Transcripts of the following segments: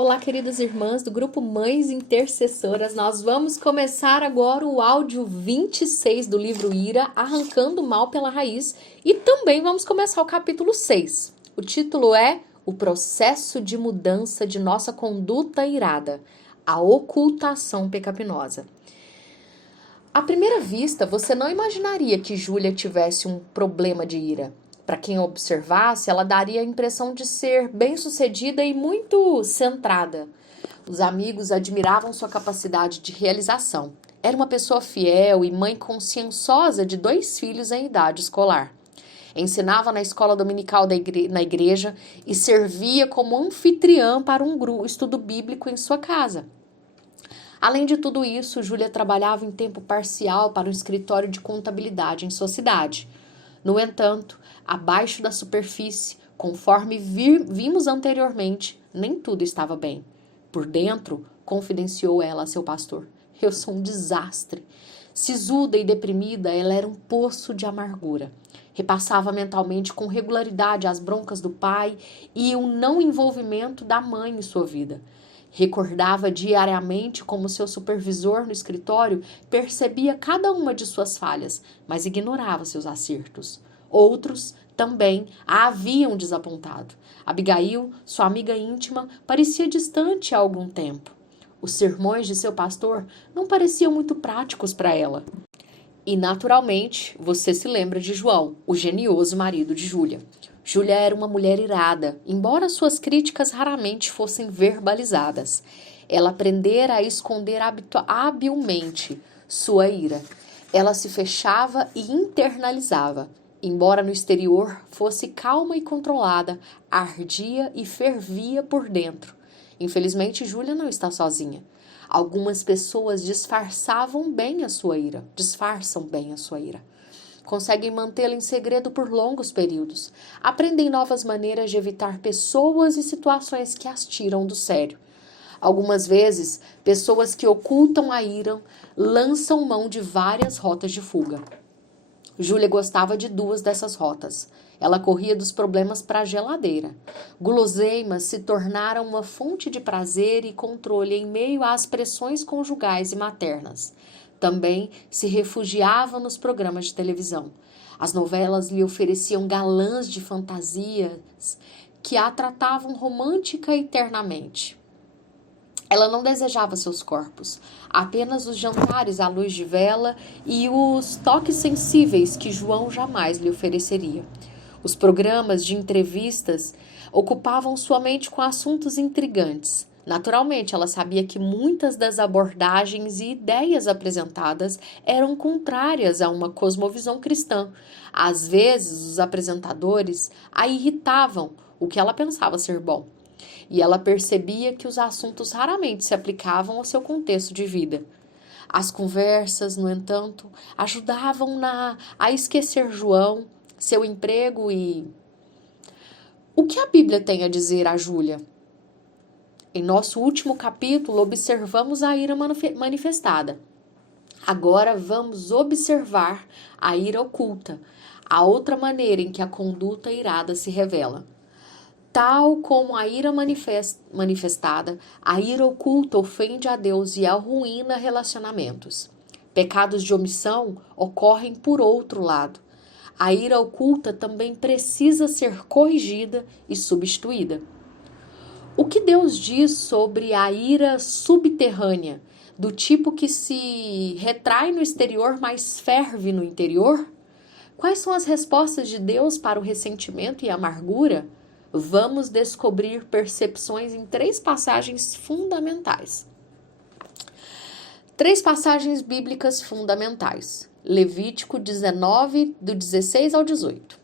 Olá, queridas irmãs do grupo Mães Intercessoras. Nós vamos começar agora o áudio 26 do livro Ira, Arrancando o Mal pela Raiz, e também vamos começar o capítulo 6. O título é O Processo de Mudança de Nossa Conduta Irada, a Ocultação Pecaminosa. À primeira vista, você não imaginaria que Júlia tivesse um problema de ira. Para quem observasse, ela daria a impressão de ser bem-sucedida e muito centrada. Os amigos admiravam sua capacidade de realização. Era uma pessoa fiel e mãe conscienciosa de 2 filhos em idade escolar. Ensinava na escola dominical na igreja e servia como anfitriã para um estudo bíblico em sua casa. Além de tudo isso, Júlia trabalhava em tempo parcial para um escritório de contabilidade em sua cidade. No entanto, abaixo da superfície, conforme vimos anteriormente, nem tudo estava bem. Por dentro, confidenciou ela a seu pastor, eu sou um desastre. Sisuda e deprimida, ela era um poço de amargura. Repassava mentalmente com regularidade as broncas do pai e o não envolvimento da mãe em sua vida. Recordava diariamente como seu supervisor no escritório percebia cada uma de suas falhas, mas ignorava seus acertos. Outros também a haviam desapontado. Abigail, sua amiga íntima, parecia distante há algum tempo. Os sermões de seu pastor não pareciam muito práticos para ela. E, naturalmente, você se lembra de João, o genioso marido de Júlia. Júlia era uma mulher irada, embora suas críticas raramente fossem verbalizadas. Ela aprendera a esconder habilmente sua ira. Ela se fechava e internalizava. Embora no exterior fosse calma e controlada, ardia e fervia por dentro. Infelizmente, Júlia não está sozinha. Algumas pessoas disfarçam bem a sua ira. Conseguem mantê-la em segredo por longos períodos. Aprendem novas maneiras de evitar pessoas e situações que as tiram do sério. Algumas vezes, pessoas que ocultam a ira lançam mão de várias rotas de fuga. Júlia gostava de 2 dessas rotas. Ela corria dos problemas para a geladeira. Guloseimas se tornaram uma fonte de prazer e controle em meio às pressões conjugais e maternas. Também se refugiava nos programas de televisão. As novelas lhe ofereciam galãs de fantasias que a tratavam romântica e ternamente. Ela não desejava seus corpos, apenas os jantares à luz de vela e os toques sensíveis que João jamais lhe ofereceria. Os programas de entrevistas ocupavam sua mente com assuntos intrigantes. Naturalmente, ela sabia que muitas das abordagens e ideias apresentadas eram contrárias a uma cosmovisão cristã. Às vezes, os apresentadores a irritavam, o que ela pensava ser bom. E ela percebia que os assuntos raramente se aplicavam ao seu contexto de vida. As conversas, no entanto, ajudavam a esquecer João, seu emprego e... O que a Bíblia tem a dizer a Júlia? Em nosso último capítulo, observamos a ira manifestada. Agora vamos observar a ira oculta, a outra maneira em que a conduta irada se revela. Tal como a ira manifestada, a ira oculta ofende a Deus e arruína relacionamentos. Pecados de omissão ocorrem por outro lado. A ira oculta também precisa ser corrigida e substituída. O que Deus diz sobre a ira subterrânea, do tipo que se retrai no exterior, mas ferve no interior? Quais são as respostas de Deus para o ressentimento e a amargura? Vamos descobrir percepções em 3 passagens fundamentais. 3 passagens bíblicas fundamentais. Levítico 19, do 16 ao 18.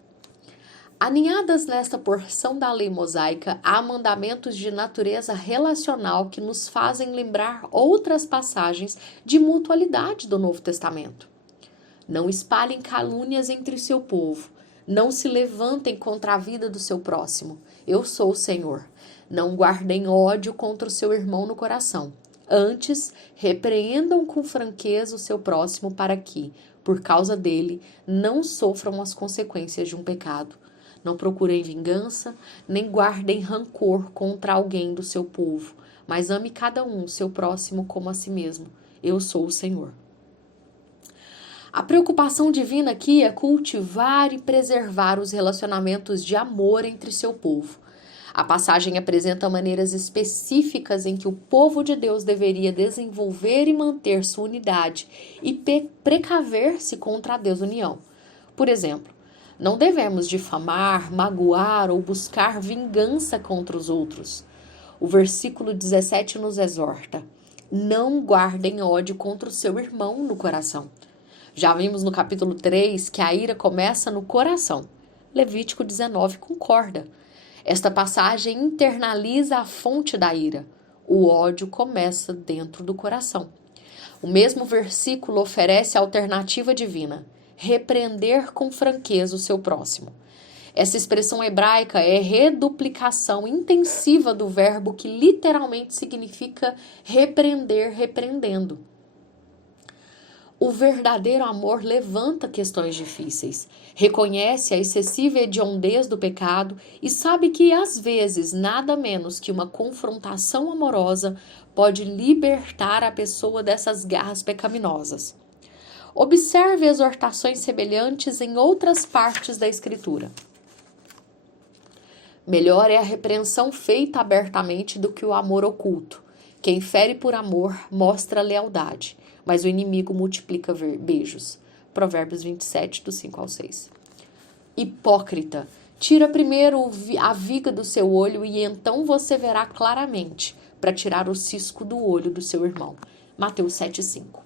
Aninhadas nesta porção da lei mosaica, há mandamentos de natureza relacional que nos fazem lembrar outras passagens de mutualidade do Novo Testamento. Não espalhem calúnias entre o seu povo. Não se levantem contra a vida do seu próximo. Eu sou o Senhor. Não guardem ódio contra o seu irmão no coração. Antes, repreendam com franqueza o seu próximo para que, por causa dele, não sofram as consequências de um pecado. Não procurem vingança, nem guardem rancor contra alguém do seu povo, mas ame cada um, seu próximo, como a si mesmo. Eu sou o Senhor. A preocupação divina aqui é cultivar e preservar os relacionamentos de amor entre seu povo. A passagem apresenta maneiras específicas em que o povo de Deus deveria desenvolver e manter sua unidade e precaver-se contra a desunião. Por exemplo, não devemos difamar, magoar ou buscar vingança contra os outros. O versículo 17 nos exorta: não guardem ódio contra o seu irmão no coração. Já vimos no capítulo 3 que a ira começa no coração. Levítico 19 concorda. Esta passagem internaliza a fonte da ira. O ódio começa dentro do coração. O mesmo versículo oferece a alternativa divina: repreender com franqueza o seu próximo. Essa expressão hebraica é reduplicação intensiva do verbo que literalmente significa repreender, repreendendo. O verdadeiro amor levanta questões difíceis, reconhece a excessiva hediondez do pecado e sabe que, às vezes, nada menos que uma confrontação amorosa pode libertar a pessoa dessas garras pecaminosas. Observe exortações semelhantes em outras partes da Escritura. Melhor é a repreensão feita abertamente do que o amor oculto. Quem fere por amor mostra lealdade, mas o inimigo multiplica beijos. Provérbios 27, do 5 ao 6. Hipócrita, tira primeiro a viga do seu olho e então você verá claramente para tirar o cisco do olho do seu irmão. Mateus 7, 5.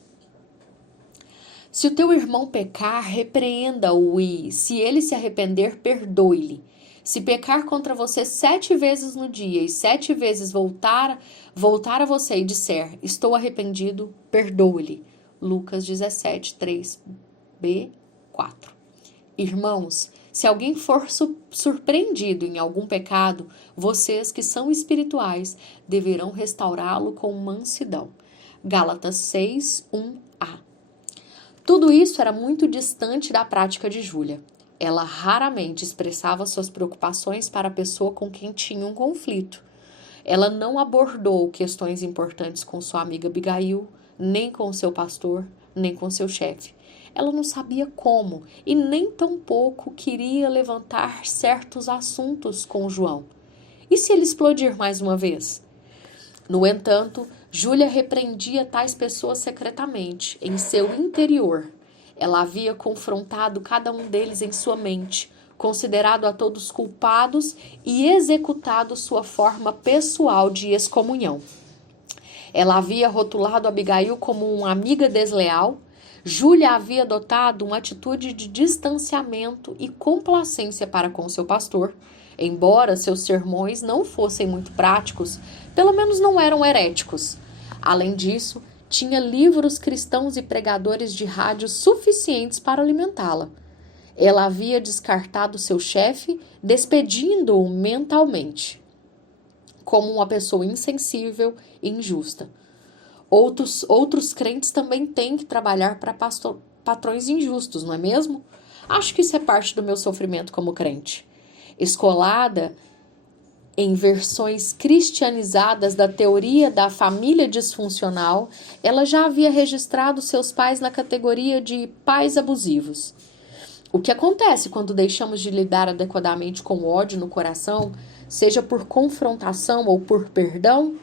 Se o teu irmão pecar, repreenda-o e, se ele se arrepender, perdoe-lhe. Se pecar contra você 7 vezes no dia e 7 vezes voltar a você e disser, estou arrependido, perdoe-lhe. Lucas 17, 3b, 4. Irmãos, se alguém for surpreendido em algum pecado, vocês que são espirituais deverão restaurá-lo com mansidão. Gálatas 6, 1a. Tudo isso era muito distante da prática de Júlia. Ela raramente expressava suas preocupações para a pessoa com quem tinha um conflito. Ela não abordou questões importantes com sua amiga Abigail, nem com seu pastor, nem com seu chefe. Ela não sabia como e nem tampouco queria levantar certos assuntos com João. E se ele explodir mais uma vez? No entanto, Júlia repreendia tais pessoas secretamente, em seu interior. Ela havia confrontado cada um deles em sua mente, considerado a todos culpados e executado sua forma pessoal de excomunhão. Ela havia rotulado Abigail como uma amiga desleal. Júlia havia adotado uma atitude de distanciamento e complacência para com seu pastor. Embora seus sermões não fossem muito práticos, pelo menos não eram heréticos. Além disso, tinha livros cristãos e pregadores de rádio suficientes para alimentá-la. Ela havia descartado seu chefe, despedindo-o mentalmente, como uma pessoa insensível e injusta. Outros crentes também têm que trabalhar para patrões injustos, não é mesmo? Acho que isso é parte do meu sofrimento como crente. Escolada em versões cristianizadas da teoria da família disfuncional, ela já havia registrado seus pais na categoria de pais abusivos. O que acontece quando deixamos de lidar adequadamente com o ódio no coração, seja por confrontação ou por perdão?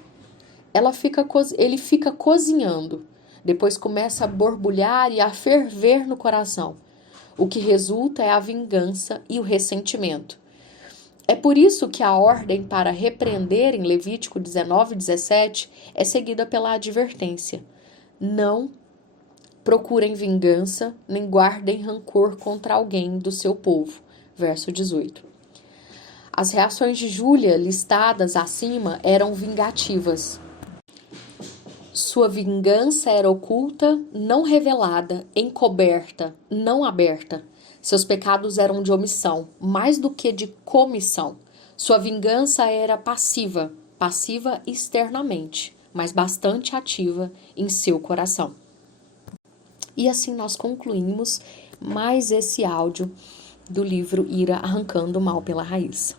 Ele fica cozinhando, depois começa a borbulhar e a ferver no coração. O que resulta é a vingança e o ressentimento. É por isso que a ordem para repreender em Levítico 19:17 é seguida pela advertência: não procurem vingança, nem guardem rancor contra alguém do seu povo. Verso 18. As reações de Júlia, listadas acima, eram vingativas. Sua vingança era oculta, não revelada, encoberta, não aberta. Seus pecados eram de omissão, mais do que de comissão. Sua vingança era passiva externamente, mas bastante ativa em seu coração. E assim nós concluímos mais esse áudio do livro Ira Arrancando o Mal pela Raiz.